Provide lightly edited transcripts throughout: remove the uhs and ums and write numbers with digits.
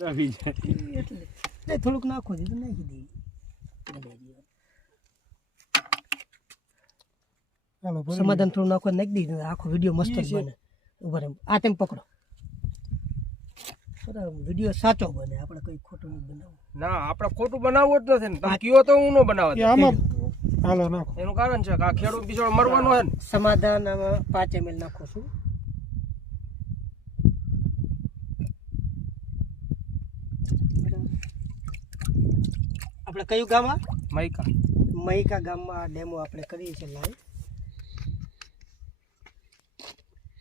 આવી જાય એટલે થોડુંક નાખો દીધું નાખી દઈએ સમાધાન થોડું નાખો નાખી દઈએ આખો વિડીયો મસ્ત બને ઉભા રહે આ તેમ પકડો વિડીયો સાચો બને આપણે કઈ ખોટું નહીં બનાવવું ના આપણે ખોટું બનાવવું જ નથી ને તમે કયો તો હું ન બનાવત આમાં હાલો નાખો એનું કારણ છે કે આ ખેડૂત બિચારો મરવાનો છે ને સમાધાન આમાં 5 ml નાખો છું આપણે કયું ગામ આ મહિકા ગામમાં આ ડેમો આપણે કરીએ છીએ લાઈવ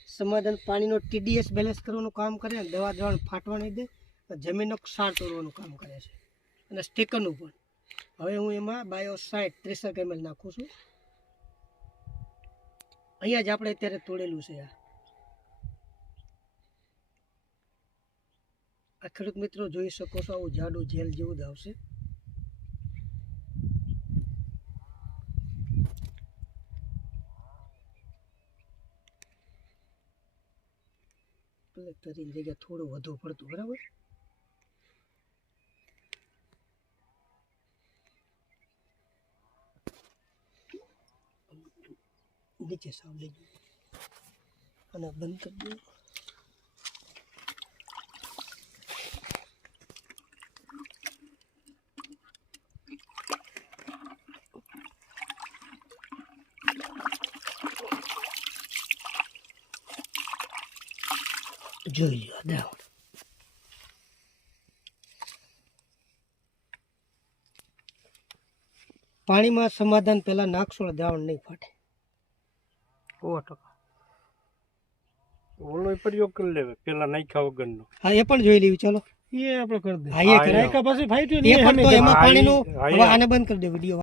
સમાધાન પાણીનો TDS બેલેન્સ કરવાનું કામ કરે દવા દ્રાવણ ફાટવા નહીં દે જમીનનો ક્ષાર તોડવાનું કામ કરે છે અને સ્ટીકરનું પણ હવે હું એમાં બાયોસાઇટ 63 ml નાખું છું અહીંયા જ આપણે અત્યારે તોડેલું છે આ ખેડૂત મિત્રો જોઈ શકો છો આવું જાડું જેલ જેવું જ આવશે તરીની જગ્યા થોડું વધુ પડતું બરાબર નીચે સાવ લઈ ગયું અને બંધ કરી દઉં જોઈ લો દ્રાવણ પાણીમાં સમાધાન પહેલા નાખશો દ્રાવણ નહીં ફાટે 100% ઓલો પ્રયોગ કરી લેવે પેલા નાખ્યા વગરનો હા એ પણ જોઈ લેવી ચાલો એ આપણે કરી દે હા એ કરાય પછી ફાઈટ એ પણ તો એમાં પાણીનું હવે આને બંધ કરી દે વિડીયો